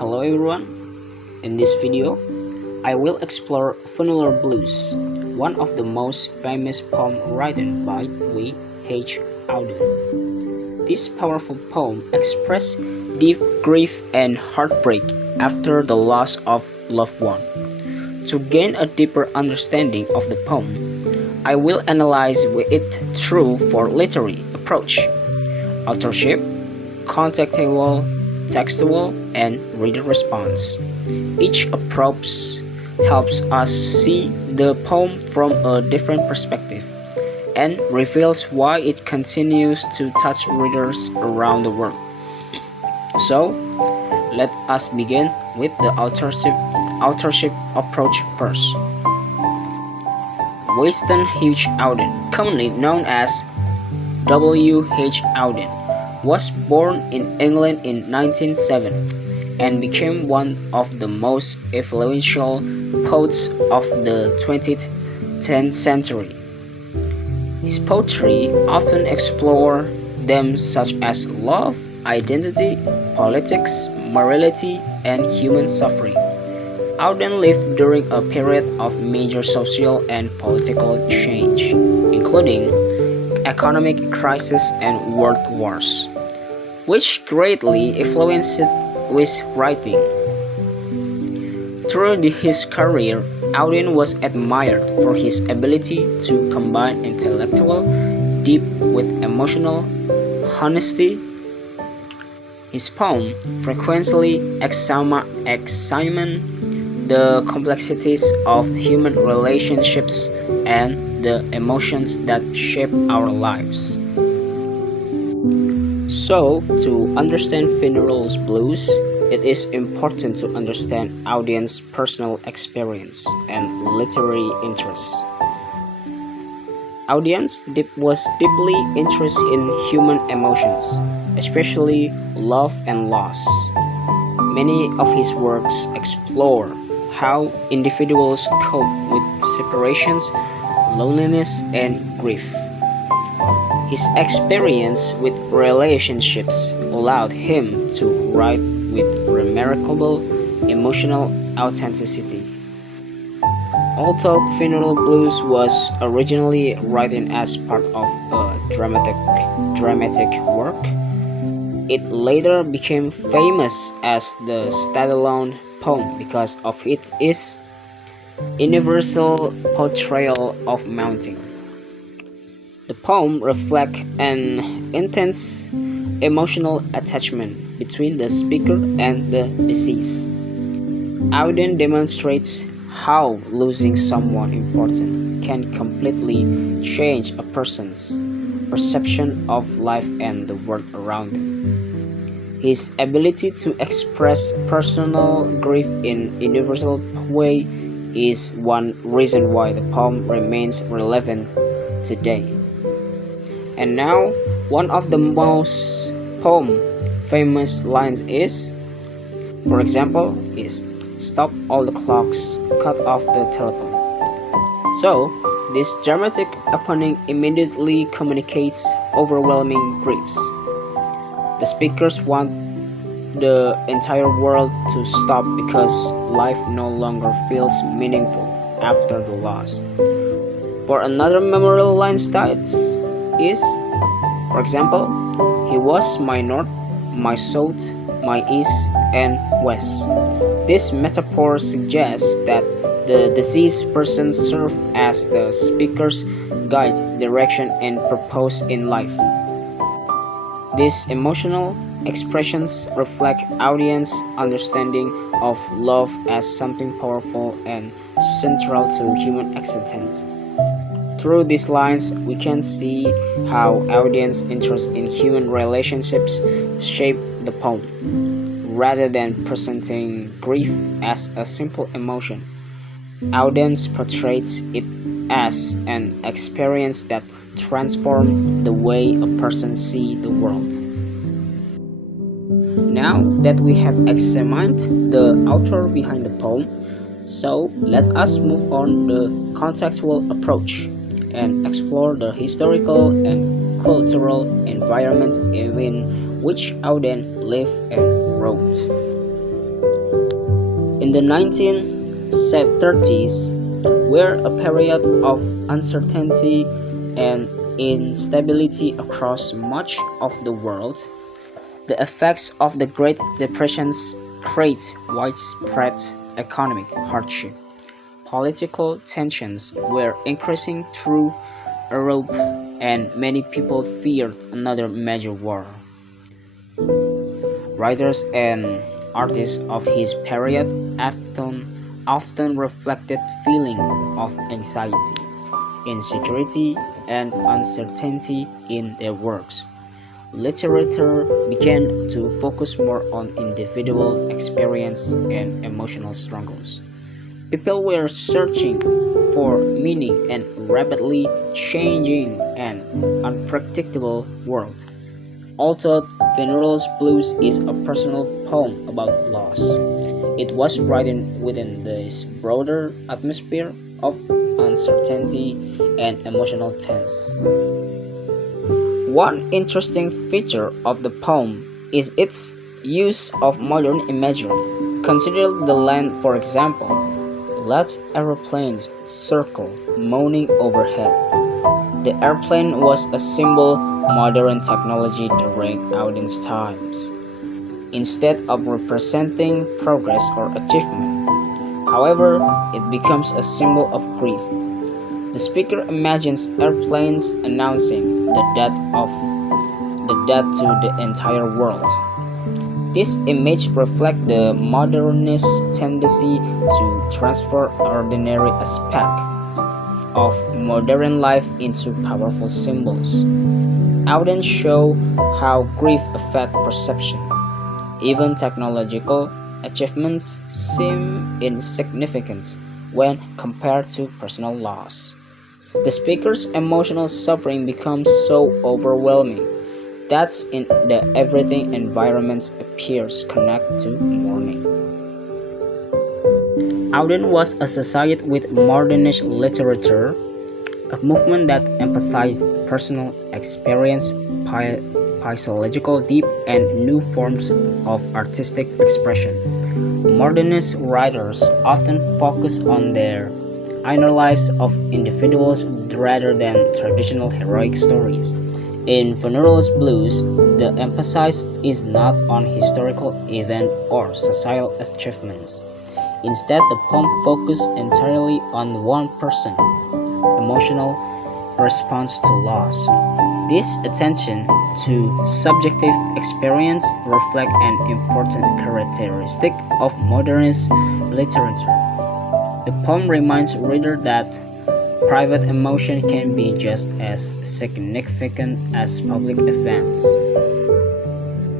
Hello everyone, in this video, I will explore Funeral Blues, one of the most famous poems written by W.H. Auden. This powerful poem expresses deep grief and heartbreak after the loss of loved one. To gain a deeper understanding of the poem, I will analyze it through four literary approach: authorship, contextual, textual, and reader response. Each approach helps us see the poem from a different perspective and reveals why it continues to touch readers around the world. So, let us begin with the authorship approach first. Winston Hughes Auden, commonly known as W.H. Auden, was born in England in 1907 and became one of the most influential poets of the 20th century. His poetry often explored themes such as love, identity, politics, morality, and human suffering. Auden lived during a period of major social and political change, including economic crisis and world wars, which greatly influenced his writing. Through his career, Auden was admired for his ability to combine intellectual depth with emotional honesty. His poems frequently examine the complexities of human relationships and the emotions that shape our lives. So, to understand Funeral Blues, it is important to understand Auden's personal experience and literary interests. Auden was deeply interested in human emotions, especially love and loss. Many of his works explore how individuals cope with separations, loneliness, and grief. His experience with relationships allowed him to write with remarkable emotional authenticity. Although Funeral Blues was originally written as part of a dramatic work, it later became famous as the standalone poem because of its universal portrayal of mourning. The poem reflects an intense emotional attachment between the speaker and the deceased. Auden demonstrates how losing someone important can completely change a person's perception of life and the world around them. His ability to express personal grief in a universal way is one reason why the poem remains relevant today. And now, one of the most famous lines is, for example, is "Stop all the clocks, cut off the telephone." So, this dramatic opening immediately communicates overwhelming griefs. The speakers want the entire world to stop because life no longer feels meaningful after the loss. For another memorable line states is, for example, "He was my north, my south, my east, and west." This metaphor suggests that the deceased person served as the speaker's guide, direction, and purpose in life. These emotional expressions reflect Auden's understanding of love as something powerful and central to human existence. Through these lines, we can see how Auden's interest in human relationships shaped the poem. Rather than presenting grief as a simple emotion, Auden portrays it as an experience that transforms the way a person sees the world. Now that we have examined the author behind the poem, so let us move on the contextual approach and explore the historical and cultural environment in which Auden lived and wrote. In the 1930s, were a period of uncertainty and instability across much of the world. The effects of the Great Depressions create widespread economic hardship. Political tensions were increasing through Europe, and many people feared another major war. Writers and artists of his period often reflected feelings of anxiety, insecurity, and uncertainty in their works. Literature began to focus more on individual experience and emotional struggles. People were searching for meaning in a rapidly changing and unpredictable world. Although Funeral's Blues is a personal poem about loss, it was written within this broader atmosphere of uncertainty and emotional tense. One interesting feature of the poem is its use of modern imagery. Consider the line, for example, "Let aeroplanes circle, moaning overhead." The airplane was a symbol of modern technology during Auden's times, instead of representing progress or achievement. However, it becomes a symbol of grief. The speaker imagines airplanes announcing the death to the entire world. This image reflects the modernist tendency to transfer ordinary aspects of modern life into powerful symbols. Auden shows how grief affects perception. Even technological achievements seem insignificant when compared to personal loss. The speaker's emotional suffering becomes so overwhelming that in the everyday environment appears connected to mourning. Auden was associated with modernist literature, a movement that emphasized personal experience, psychological depth, and new forms of artistic expression. Modernist writers often focus on their inner lives of individuals rather than traditional heroic stories. In Funeral's Blues, the emphasis is not on historical events or societal achievements. Instead, the poem focuses entirely on one person's emotional response to loss. This attention to subjective experience reflects an important characteristic of modernist literature. The poem reminds reader that private emotion can be just as significant as public events.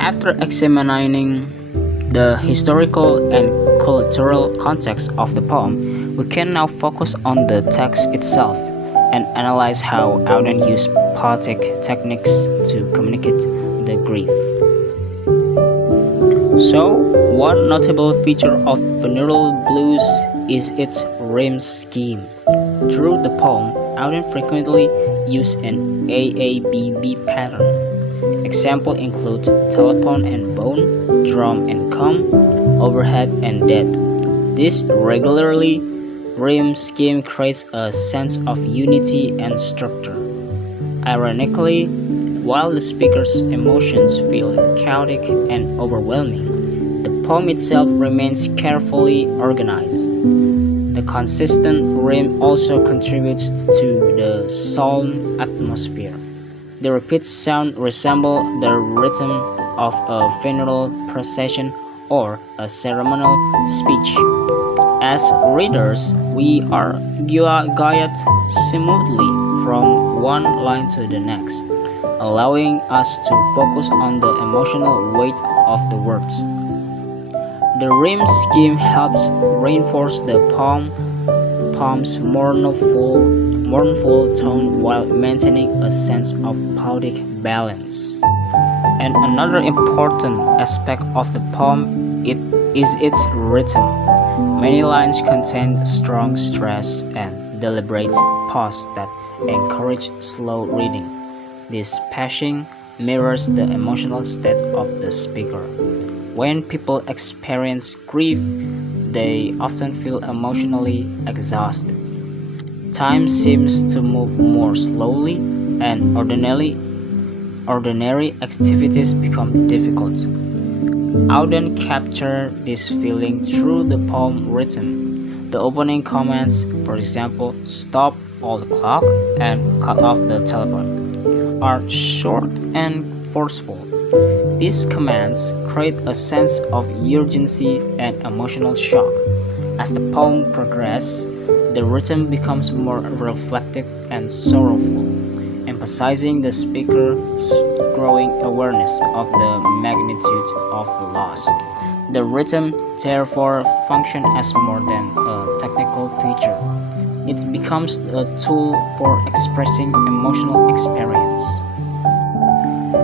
After examining the historical and cultural context of the poem, we can now focus on the text itself and analyze how Auden used poetic techniques to communicate the grief. So, one notable feature of Funeral Blues is its rhyme scheme. Through the poem, Auden frequently used an AABB pattern. Examples include telephone and bone, drum and come, overhead and dead. This regularly rhyme scheme creates a sense of unity and structure. Ironically, while the speaker's emotions feel chaotic and overwhelming, the poem itself remains carefully organized. The consistent rhyme also contributes to the solemn atmosphere. The repeat sound resemble the rhythm of a funeral procession or a ceremonial speech. As readers, we are guided smoothly from one line to the next, allowing us to focus on the emotional weight of the words. The rhyme scheme helps reinforce the poem's mournful tone while maintaining a sense of poetic balance. And another important aspect of the poem is its rhythm. Many lines contain strong stress and deliberate pause that encourage slow reading. This pacing mirrors the emotional state of the speaker. When people experience grief, they often feel emotionally exhausted. Time seems to move more slowly, and ordinary activities become difficult. Auden captured this feeling through the poem rhythm. The opening comments, for example, "Stop all the clock" and "Cut off the telephone," are short and forceful. These commands create a sense of urgency and emotional shock. As the poem progresses, the rhythm becomes more reflective and sorrowful, emphasizing the speaker's growing awareness of the magnitude of the loss. The rhythm therefore functions as more than a technical feature. It becomes a tool for expressing emotional experience.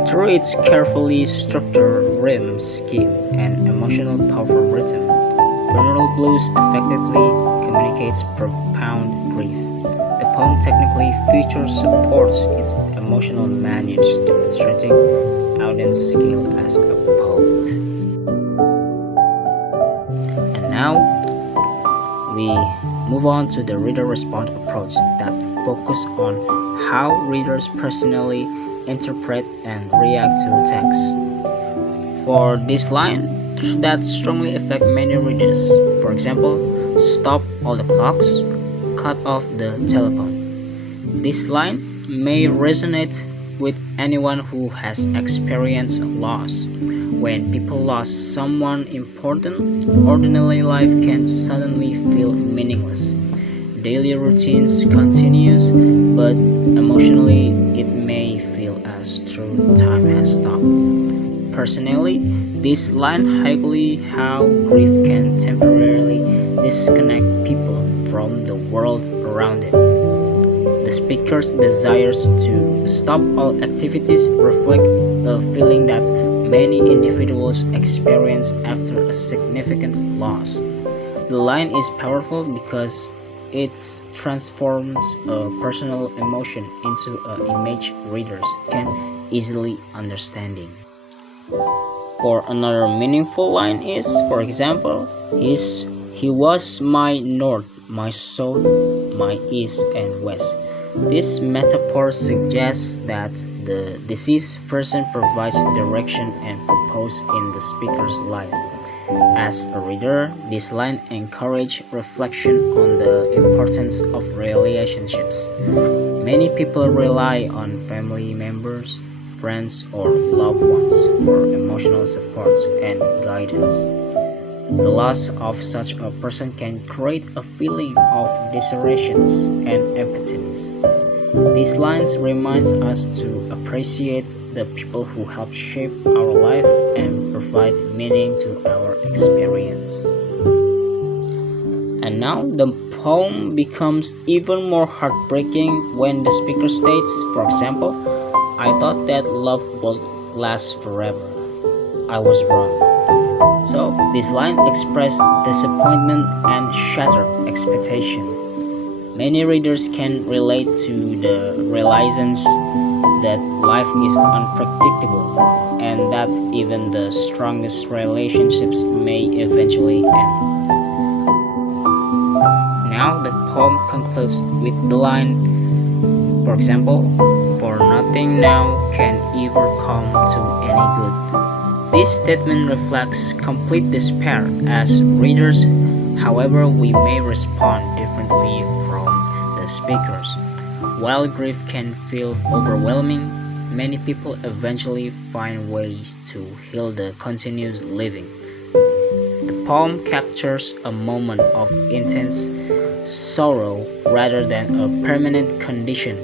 Through its carefully structured rhyme scheme and emotional powerful rhythm, funeral blues effectively communicates profound grief. The poem technically features supports its emotional manage, demonstrating Auden's skill as a poet. And now we move on to the reader response approach that focus on how readers personally interpret and react to text. For this line that strongly affect many readers, for example, "Stop all the clocks, cut off the telephone." This line may resonate with anyone who has experienced loss. When people lost someone important, ordinary life can suddenly feel meaningless. Daily routines continues, but emotionally it may feel as though time has stopped. Personally, this line highlights how grief can temporarily disconnect people from the world around them. The speaker's desires to stop all activities reflect a feeling that many individuals experience after a significant loss. The line is powerful because it transforms a personal emotion into an image readers can easily understanding. For another meaningful line is, for example, he was my north, my soul, my east and west. This metaphor suggests that the deceased person provides direction and purpose in the speaker's life. As a reader, this line encourages reflection on the importance of relationships. Many people rely on family members, friends, or loved ones for emotional support and guidance. The loss of such a person can create a feeling of disarray and emptiness. These lines remind us to appreciate the people who help shape our life and provide meaning to our experience. And now the poem becomes even more heartbreaking when the speaker states, for example, "I thought that love would last forever. I was wrong." So this line expressed disappointment and shattered expectation. Many readers can relate to the realizations that life is unpredictable and that even the strongest relationships may eventually end. Now the poem concludes with the line, for example, "For nothing now can ever come to any good." This statement reflects complete despair as readers. However, we may respond differently from the speakers. While grief can feel overwhelming, many people eventually find ways to heal the continuous living. The poem captures a moment of intense sorrow rather than a permanent condition.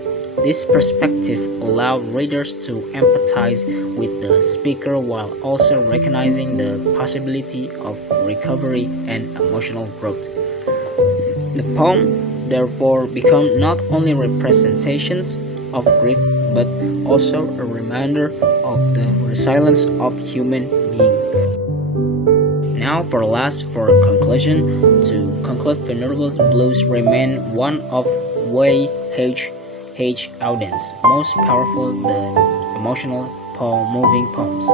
This perspective allows readers to empathize with the speaker while also recognizing the possibility of recovery and emotional growth. The poem therefore becomes not only representations of grief but also a reminder of the resilience of human being. Now for conclusion, to conclude, Venerable Blues remain one of Y.H. Auden's most powerful, the emotional moving poems.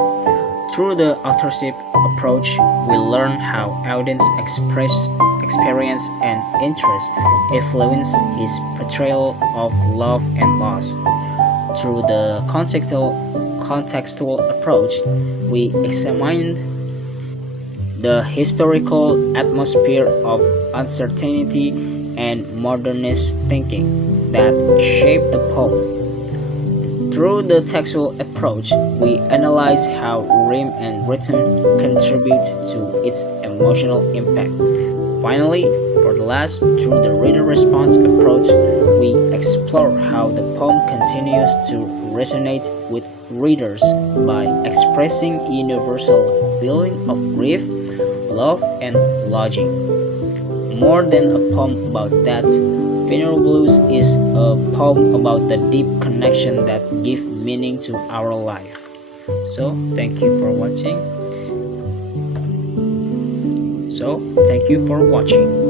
Through the authorship approach, we learn how audience experience and interest influence his portrayal of love and loss. Through the contextual approach, we examined the historical atmosphere of uncertainty and modernist thinking that shaped the poem. Through the textual approach, we analyze how rhyme and rhythm contribute to its emotional impact. Finally, for the last, through the reader response approach, we explore how the poem continues to resonate with readers by expressing universal feeling of grief, love, and longing. More than a poem about death, Funeral Blues is a poem about the deep connection that give meaning to our life. So, thank you for watching.